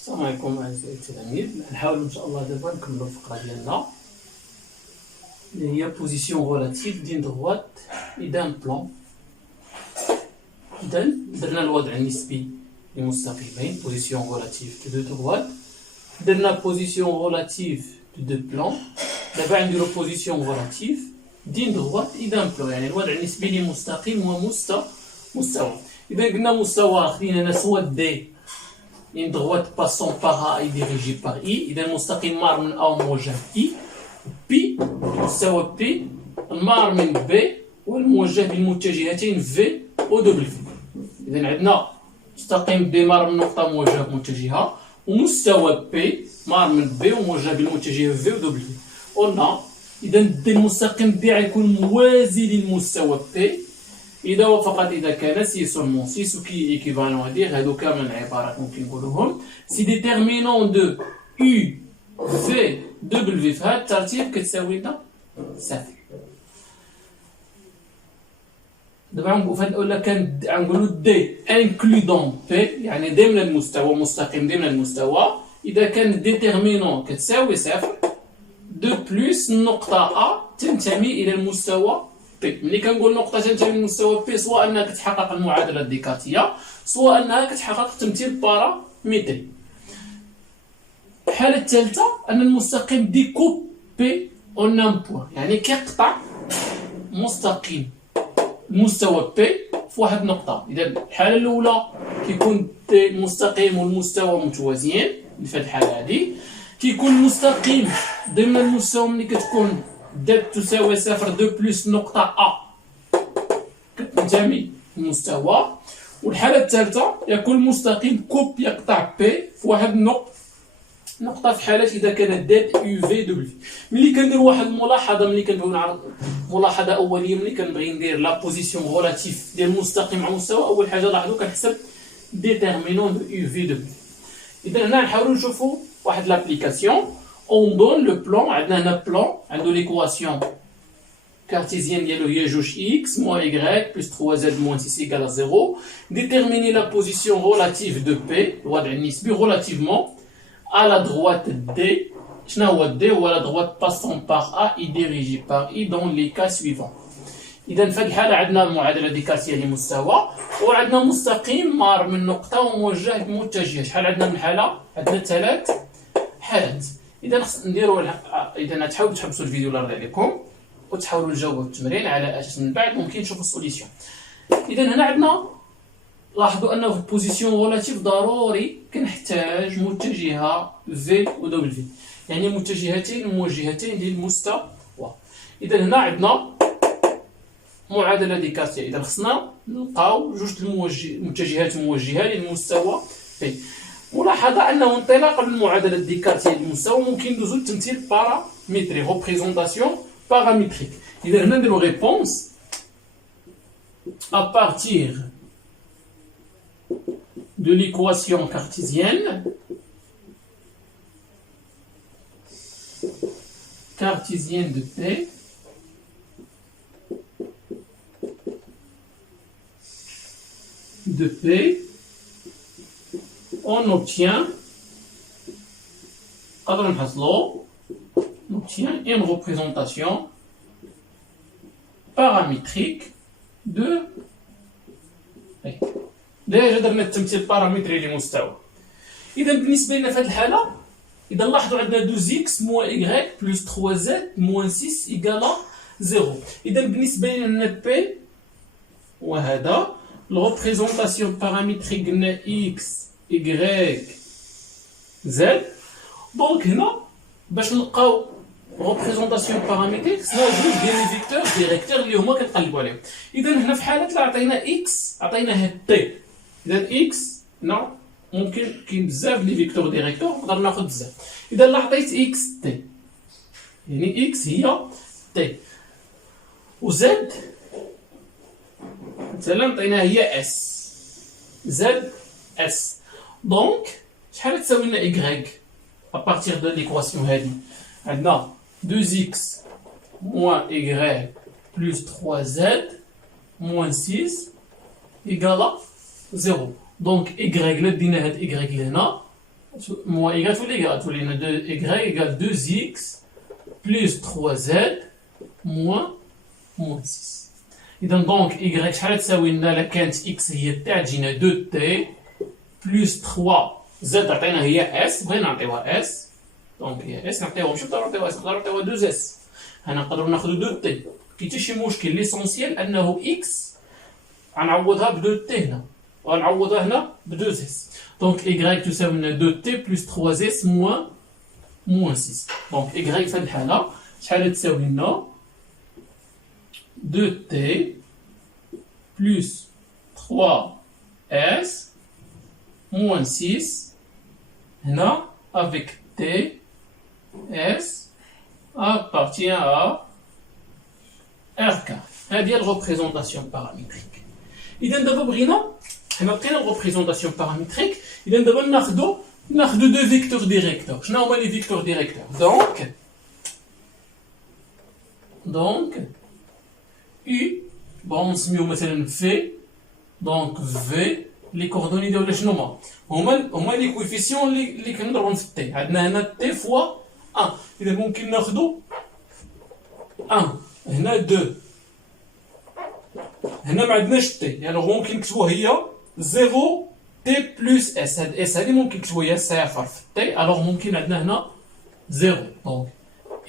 السلام عليكم أعزائي التلاميذ. نحاولوا إن شاء الله دابا نكملوا الفقرة ديالنا اللي هي بوزيسيون غولاتيف دين دغوات إدان بلون. إذا درنا الوضع النسبي لمستقيمين بوزيسيون غولاتيف دو دغوات، درنا بوزيسيون غولاتيف دو بلون، دابا نديرو بوزيسيون غولاتيف دين دغوات إدان بلون، يعني الوضع النسبي لمستقيم ومستوى. إذا قلنا مستوى خدينا هنا سوا دي une droite passant par A est dirigée par I. إذا المستقيم مار من A موجه I. P تساوي P مار من B والموجه بالمتجهتين V و W. إذا عندنا مستقيم B مار من نقطة موجهة بمتجهة، ومستوى P مار من B وموجه بالمتجه V و W. قلنا إذا المستقيم B غيكون موازي للمستوى P إذا وفقط إذا كان سي سولمون سي سو كي إيكيفالون هادير هادو كامل العبارات ممكن نقولوهم سي ديتيرمينون دو U في دبليو في هاد الترتيب كتساوي لنا صفر. دابا في هاد الأولى كان غنقولو دي انكلودون بي يعني ضمن المستوى مستقيم ضمن المستوى، إذا كان ديتيرمينون كتساوي صفر دو بلس النقطة أ تنتمي إلى المستوى بي. ملي كنقول نقطة تنتمي للمستوى بي سواء أنها كتحقق المعادلة الديكارتية سواء أنها كتحقق تمثيل بارامتري. الحالة الثالثة أن المستقيم ديكوب بي أون ان بوان، يعني كيقطع مستقيم المستوى بي في واحد النقطة. إذا الحالة الأولى كيكون المستقيم والمستوى متوازيين في هذه الحالة هذه، كيكون المستقيم ضمن المستوى ملي كتكون د تساوي صفر دو بلس نقطة أ كتنتمي للمستوى. والحالة الثالثة يكون المستقيم كوب يقطع بي في واحد نقطة في حالة إذا كانت دات يو في دبليو. ملي كندير واحد الملاحظة ملي كنبغيو نعرف ملاحظة أولية ملي كنبغي ندير لا بوزيسيون غولاتيف ديال المستقيم مع المستوى، أول حاجة لاحظوا كنحسب ديتيرمينون دو يو في دبليو. إذا هنا نحاولوا نشوفوا واحد لابليكاسيون. On donne le plan, on a un plan, on a l'équation cartésienne, il y a juge x moins y plus 3z moins 6 égale à 0. Déterminer la position relative de P, relativement à la droite D. D ou à la droite passant par A et dirigée par I dans les cas suivants. إذا في الحالة عندنا المعادلة ديكارتية لمستوى وعندنا مستقيم مار من نقطة وموجه بمتجه. شحال عندنا من حالة؟ عندنا 3 حالات. إذا خص نديرو إذا تحاولوا تحبسوا الفيديو اللي راه عليكم وتحاولوا تجاوبوا التمرين على أساس من بعد ممكن نشوفوا السوليسيون. إذا هنا عندنا لاحظوا أنه في البوزيسيون غولاتيف ضروري كنحتاج متجهة في و دبليو، يعني متجهتين موجهتين للمستوى. إذا هنا عندنا معادلة ديكارتية، إذا خصنا نلقاو جوج المتجهات موجهة للمستوى بي. ملاحظة أنه انطلاقا من المعادلة الديكارتية للمستوى ممكن ندوزو للتمثيل بارامتري ريبريزونطاسيون بارامتريك. إذا هنا نديرو ريبونس à partir de l'équation cartésienne de P on obtient une représentation paramétrique de ديجا درنا التمثيل بارامتري لمستوى. إذا بالنسبة لنا في هذه الحالة إذا لاحظوا عندنا 2x moins y plus 3z moins 6 égale 0. إذا بالنسبة لنا P وهذا الريبريزونطاسيون بارامتريك قلنا x y z. دونك هنا باش نلقاو ريبريزونطاسيون بارامتريك خصنا جوج ديال لي فيكتور ديريكتور اللي هما كنقلبوا عليهم. اذا هنا في حاله لا عطينا x عطيناه t، اذا x هنا ممكن كاين بزاف لي فيكتور ديريكتور نقدر ناخذ بزاف. اذا لا عطيت x t يعني x هي t و z مثلا عطيناها هي s z s. دونك شحال تساوي لنا y à partir de l'équation هذه؟ عندنا 2x moins y plus 3z moins 6 égale 0. Donc y لا دينا هاد y لهنا moins y tous les 2y égale 2x plus 3z moins 6. إذا دونك y شحال تساوي لنا إلا كانت x هي تاع تجينا 2t بلس 3 z عطينا هي s بغينا نعطيوها s دونك هي s نعطيوها ماشي نقدروا نعطيوها s نقدروا نعطيوها 2s هنا نقدروا ناخذوا 2t كاين حتى شي مشكل ليسونسيال أنه x غنعوضها ب 2t هنا وغنعوضها هنا ب 2s دونك y تساوي لنا 2t بلس 3s moins 6 دونك y في هذه الحالة شحال تساوي لنا 2t plus 3s moins 6 هنا avec t s appartient à r هذه هي الريبريزونطاسيون بارامتريك. إذا دابا بغينا حنا لقينا الريبريزونطاسيون بارامتريك إذا دابا ناخدو دو فيكتور ديريكتور. شنو هما لي فيكتور ديريكتور؟ دونك U بون نسميو مثلا في دونك في لي كوردوني ديالو شنو هما لي كويفيسيون اللي كنضربهم في تي عندنا هنا تي فوا 1 اذا ممكن ناخذو 1 هنا 2 هنا ما عندناش تي يعني ممكن نكتبوها هي 0 تي بلس اس هاد اس هادي ممكن نكتبوها هي صفر في تي الوغ ممكن عندنا هنا 0 دونك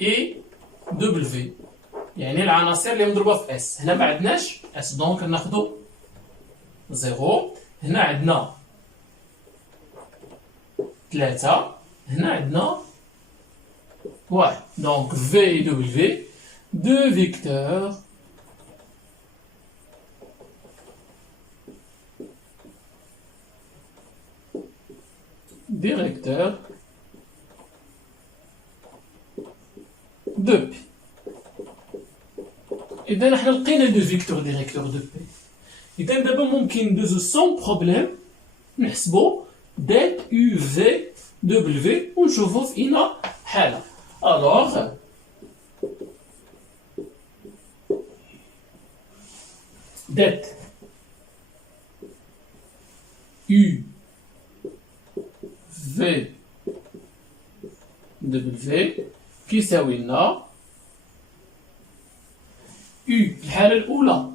اي دبليو يعني العناصر اللي مضروبه في اس هنا ما عندناش اس دونك ناخذو 0 هنا عندنا 3 هنا عندنا 1 دونك في دبليو دو فيكتور directeur de P. إذا حنا لقينا دو فيكتور ديريكتور دو بي. إذا دابا ممكن ندوزو سون بروبليم نحسبو ديت يو في دبليو ونشوفو في إينا حالة. ألوغ ديت يو في دبليو كيساوي لنا U الحالة الأولى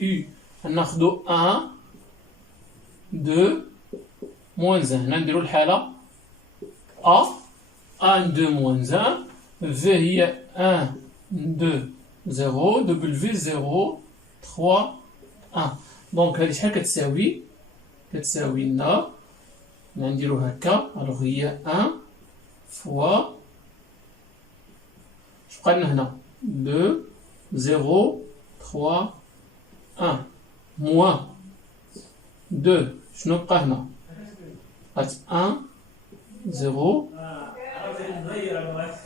U ناخدو 1 2 موان 1 هنا نديرو الحالة A 1 2 موان 1 V هي 1 2 0 W 0 3 1 دونك هادي شحال كتساوي لنا نديرو هكا الوغ هي 1 فوا شبقى لنا هنا 2 0 3 1 moins 2 شنو بقى هنا بقات 1 0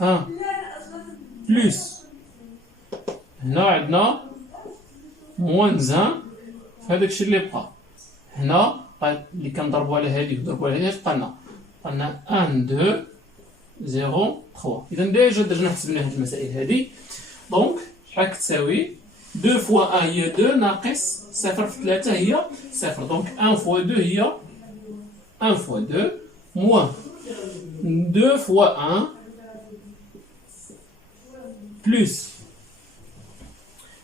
1 بلس هنا عندنا moins 1 فهداك الشيء اللي بقى هنا اللي كنضربو على هادي وضربو على هادي بقى لنا 1 2 0 3 اذا ديجا درنا حسبنا هاد المسائل هادي دونك شحال كتساوي 2 فوا 1 هي 2 ناقص 0 في 3 هي 0 دونك 1 فوا 2 هي 1 فوا 2 موان 2 فوا 1 بلس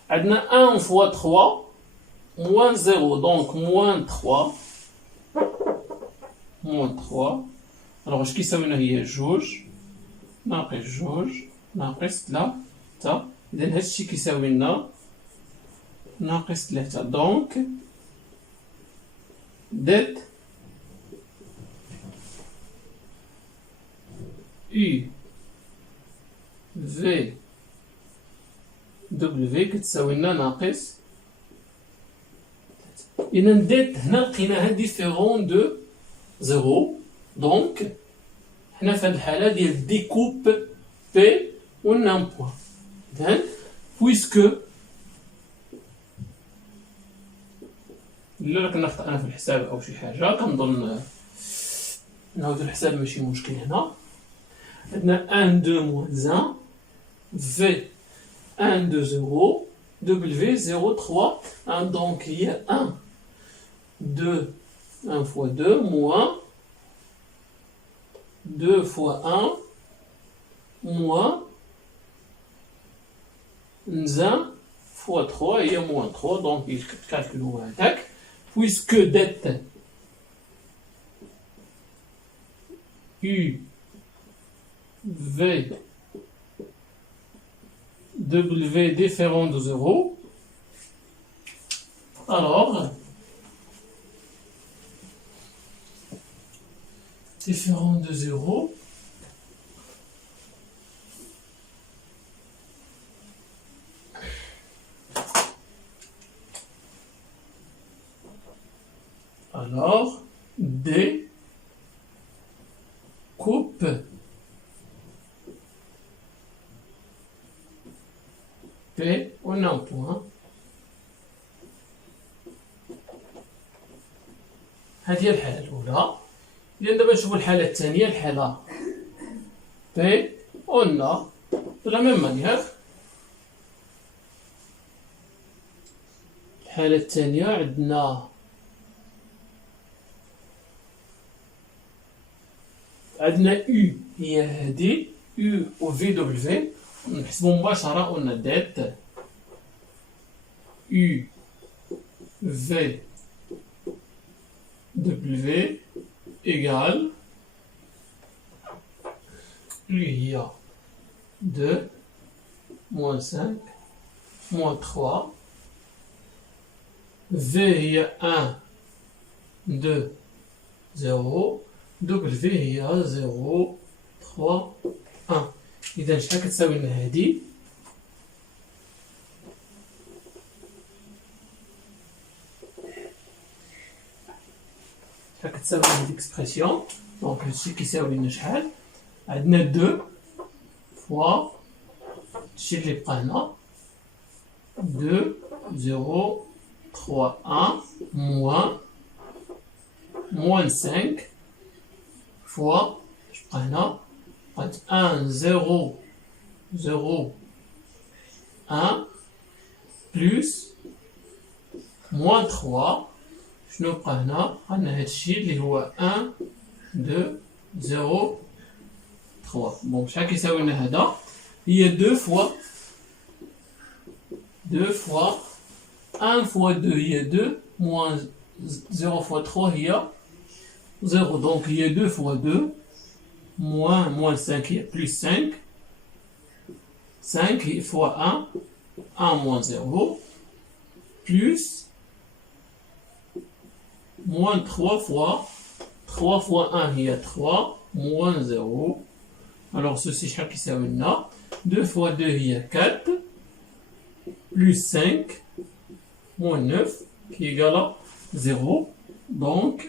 عندنا 1 فوا 3 موان 0 دونك موان 3 موان 3 الوغ اش كيساوي لنا هي جوج ناقص جوج ناقص 3 إذا هادشي كيساوي لنا ناقص 3 دونك ديت U في دبليو كتساوي لنا ناقص إذا ديت هنا لقيناها ديفيرون دو 0 دونك حنا في هاد الحالة ديال ديكوب بي و ان بوان إذن بويسكو إلا راك نخطأ أنا في الحساب أو شي حاجة كنظن نعاودو الحساب ماشي مشكل هنا عندنا 1 2 موان 1 في 1 2 0 W 0 3 1 دونك هي 1 2 1 fois 2 moins 2 fois 1 moins 1 fois 3 et moins 3. Donc, il calcule un tac. Puisque dette U, V, W différent de 0, alors, différent de 0, alors, D coupe P, on a un point. هذه هي الحالة الأولى. إذا دابا نشوفو الحالة الثانية. الحالة P on a de la même manière. الحالة الثانية عندنا U هي هذه U و VW. نحسبو مباشرة قلنا ديت U V W égale U هي 2 moins 5 moins 3 V هي 1 2 0 W هي 0 3 1. إذا شحال كتساوي لنا هادي؟ شحال كتساوي هاد ليكسبرسيون؟ دونك هادشي كيساوي لنا شحال؟ عندنا 2 فوا هادشي اللي بقى هنا 2 0 3 1 moins 5 fois je prends là 1 0 0 1 plus moins 3 شنو بقى هنا؟ عندنا هادشي اللي هو 1 2 0 3. بون شحال كيساوي لنا هذا؟ هي 2 fois 1 fois 2 هي 2 moins 0 fois 3 هي 0. Donc il y a 2 fois 2 moins 5 il y a plus 5. 5 fois 1 1 moins 0 plus moins 3 fois 1 il y a 3 moins 0. Alors ceci شحال كيساوي لنا 2 fois 2 il y a 4 plus 5 moins 9 qui égale à 0. Donc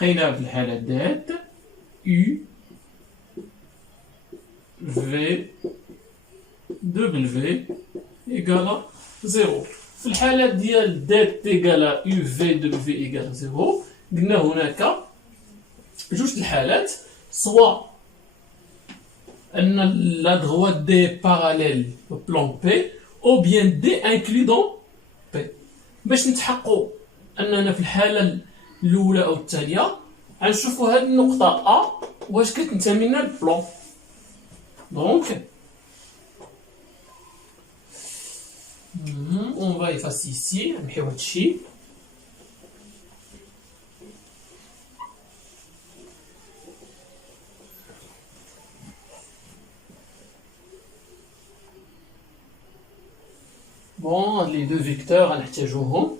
لقينا في الحالة دات U V W égale 0. في الحالة ديال دات égale U V W égale 0 قلنا هناك جوج الحالات، سواء أن la droite D est parallèle au plan P ou bien D inclus dans P. باش نتحققوا أننا في الحالة الأولى أو الثانية غنشوفوا هاد النقطة A واش كتنتمي لنا للبلون. دونك on va effacer ici نمحيو هادشي. بون لي دو فيكتور غنحتاجوهم.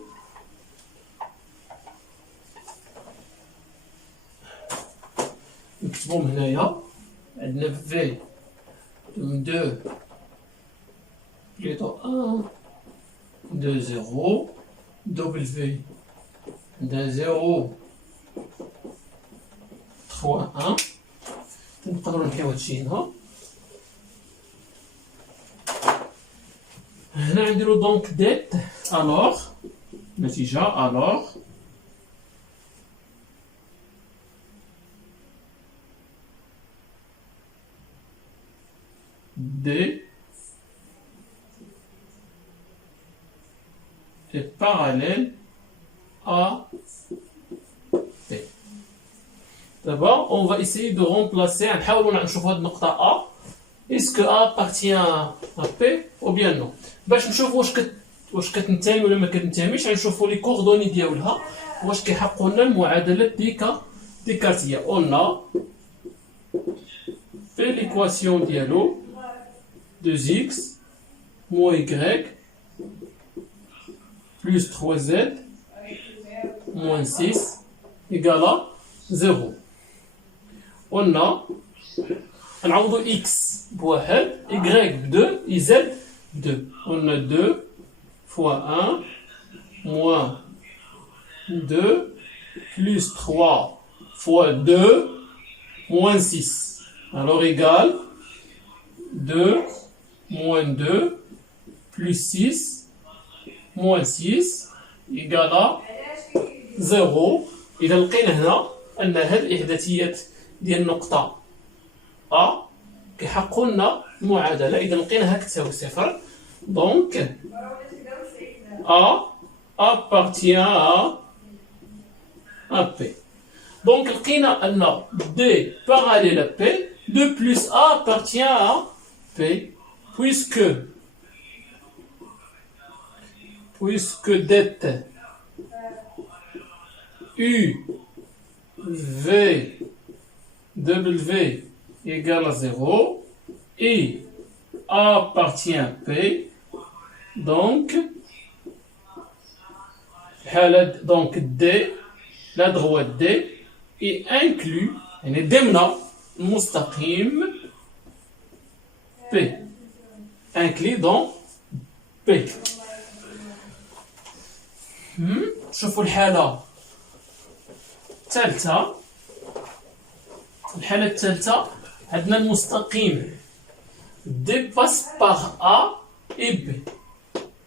نكتبوهم هنايا. عندنا في 2 plutôt 1 2 0 W عندنا 0 3 1. نقدروا نحيو هادشي هنا نديرو دونك ديت. الوغ النتيجة الوغ D est parallèle à P. D'abord, on va essayer de remplacer. نحاولوا نشوفوا هذه النقطة A. Est-ce que A appartient à P ou bien non? باش نشوفوا واش كتنتمي ولا ما كتنتميش غنشوفوا لي كوردوني ديالها واش كيحققوا لنا المعادلة ديكارتية. On a fait l'équation dialogue 2x moins y plus 3z moins 6 égale à 0. On a نعوضو x بواحد y ب2 et z 2. On a 2 fois 1 moins 2 plus 3 fois 2 moins 6. Alors égale 2 moins 2 plus 6 moins 6 égale à 0. إذا لقينا هنا أن هاد الإحداثيات ديال النقطة A كيحققوا لنا المعادلة. إذا لقيناها كتساوي صفر. Donc A appartient à P. Donc لقينا أن D parallèle à P, 2 plus A appartient à P, puisque det U V W égale à 0 et A appartient à P, donc D, la droite D est inclus, يعني ضمن المستقيم P, inclus dans P. شوفوا الحالة الثالثة. الحالة الثالثة عندنا المستقيم dépasse par A et B.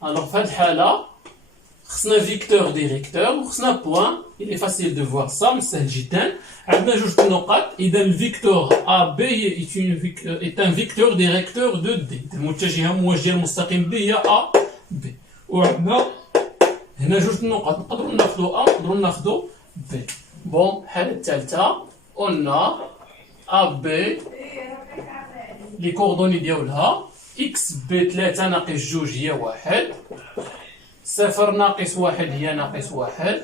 Alors في هذه الحالة خصنا فيكتور ديريكتور وخصنا بوان. il est facile de voir ça مسهل جدا. عندنا جوج النقط. إذا الفيكتور AB est un vecteur directeur de D. المتجهة موجهة المستقيم B هي A B. وعندنا هنا جوج النقط نقدروا ناخذوا A نقدروا ناخذوا B. بون الحالة الثالثة on a AB لي كوردوني ديالها x ب3 ناقص جوج هي واحد، صفر ناقص واحد هي ناقص واحد،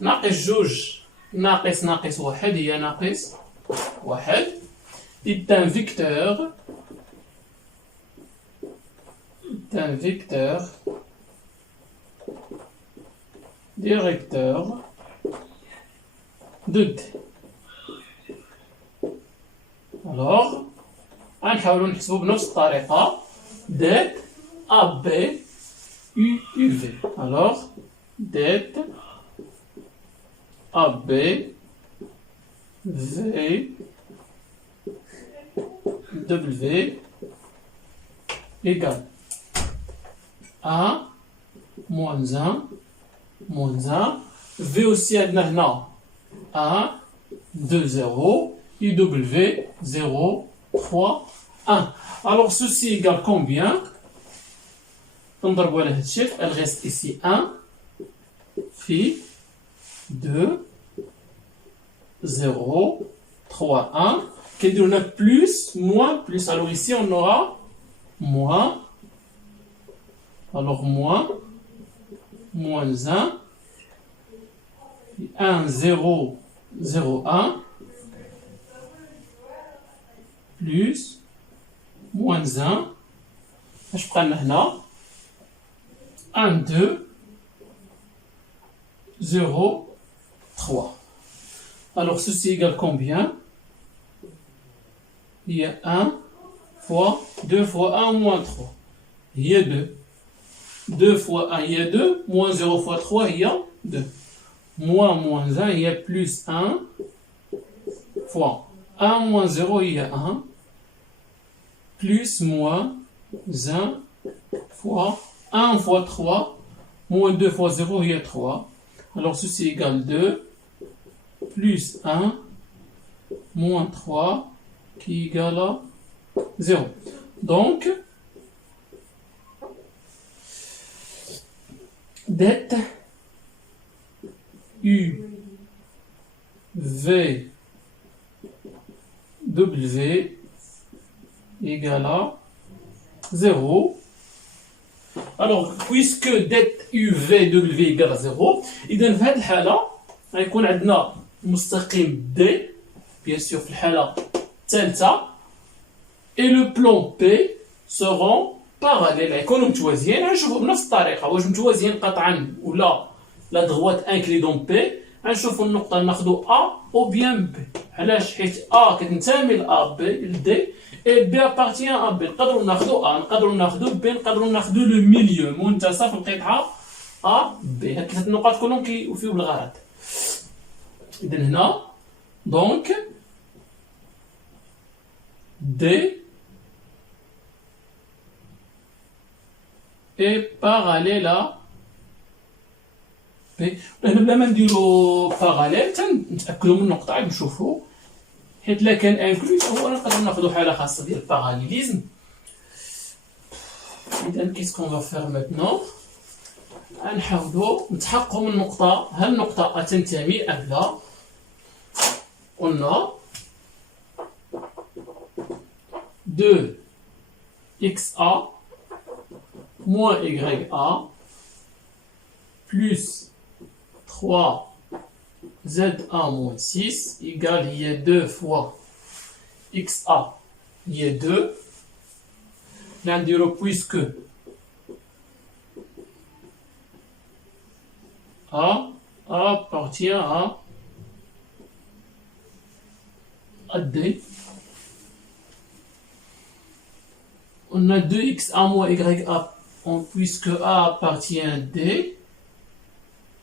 ناقص جوج ناقص واحد هي ناقص واحد. est un vecteur directeur de D. Alors غنحاولوا نحسبوا بنفس الطريقة det AB UV. Alors det AB V W égale 1 moins 1 V aussi عندنا هنا 1 2 0 et W 0 3 1. Alors ceci égale combien? نضربوا على هذا الشيء. Elle reste ici 1 في 2 0 3 1. كيديروا لنا plus moins plus. Alors ici on aura moins. Alors moins 1 1 0 0 1 plus moins 1 اش بقى لنا هنا 1 2 0 3. Alors ceci égale combien? Il y a 1 fois 2 fois 1 moins 3. Il y a 2. 2 fois 1 il y a 2. Moins 0 fois 3 il y a 2. Moins 1 il y a plus 1 fois 1 moins 0 il y a 1. Plus moins 1 fois 1 fois 3. Moins 2 fois 0 il y a 3. Alors ceci égale 2. Plus 1 moins 3 qui égale à 0. Donc, det U V W égale à 0. Alors, puisque det UVW égale à 0, إذا في هذه الحالة غيكون عندنا مستقيم D, bien sûr في الحالة الثالثة, et le plan P seront parallèles. غيكونوا متوازيين. غنشوفوا بنفس الطريقة واش متوازيين قطعا ولا لا دغوات انكلي دون P. غنشوفوا النقطة ناخذوا A ou bien B. علاش؟ حيت A كتنتمي ل A B ل D et B appartient à B. نقدروا ناخذوا A, نقدروا ناخذوا B, نقدروا ناخذوا لو ميليو منتصف القطعة A B. هاد ثلاث النقاط كلهم كيوفيو بالغرض. إذا هنا دونك D est parallèle à B. بلا ما نديرو باراليل تنتأكدو من النقطة عاد نشوفو، حيت لا كان انكلوز هو نقدرو ناخدو حالة خاصة ديال الباراليليزم. إذا كيس كون فا فيغ ميتنون، غنحاولو نتحققو من النقطة هل النقطة تنتمي أم لا. قلنا 2xa moins ya plus 3za moins 6 égale il y a 2 fois xa, il y a 2. Là, on dirait puisque a appartient à D. On a 2xa moins ya puisque A appartient à D.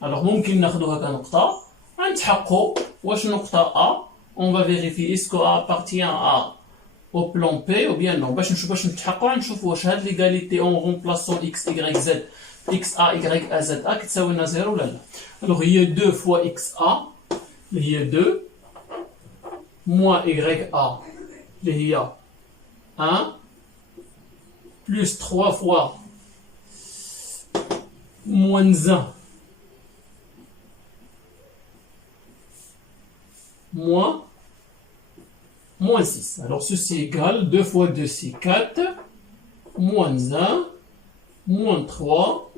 Alors, ممكن ناخدوها كنقطة. غنتحققوا واش نقطة A. On va vérifier est-ce que A appartient à au plan P ou bien non. باش نتحققوا غنشوفوا واش هاد l'égalité en remplaçant x, y, z, xa, y, a, z, a كتساوي لنا 0 ولا لا. Alors, il y a 2 fois xa, il y a 2 moins ya, il y a 1 plus 3 fois moins 1 moins 6. Alors ceci égale 2 fois 2 c'est 4, moins 1, moins 3,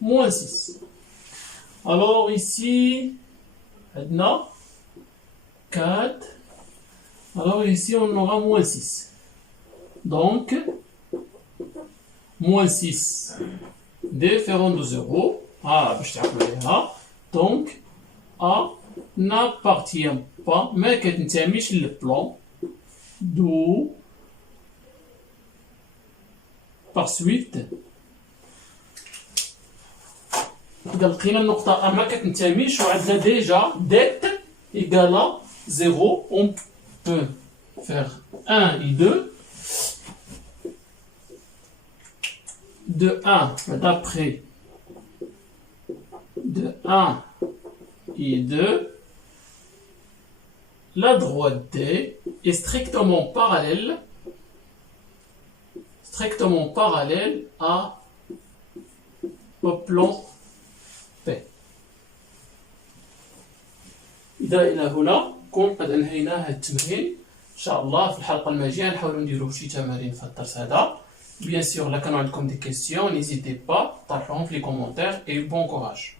moins 6. Alors ici, on a 4. Alors ici on aura moins 6. Donc, moins 6 différent de 0. Ah, je t'ai appelé là. Donc, A n'appartient pas, mais كتنتميش للبلان. d'où par suite إذا لقينا النقطة A ما كتنتميش وعندنا ديجا det égale à 0, on peut faire 1 et 2. De 1 d'après de 1 et 2, la droite D est strictement parallèle au plan P. إذا إلى هنا نكون قد أنهينا هذا التمرين. إن شاء الله في الحلقة الماجية نحاولوا نديروا شي تمارين في الدرس هذا. Bien sûr, là, quand on a des questions, n'hésitez pas, طرحوهم في les commentaires et bon courage.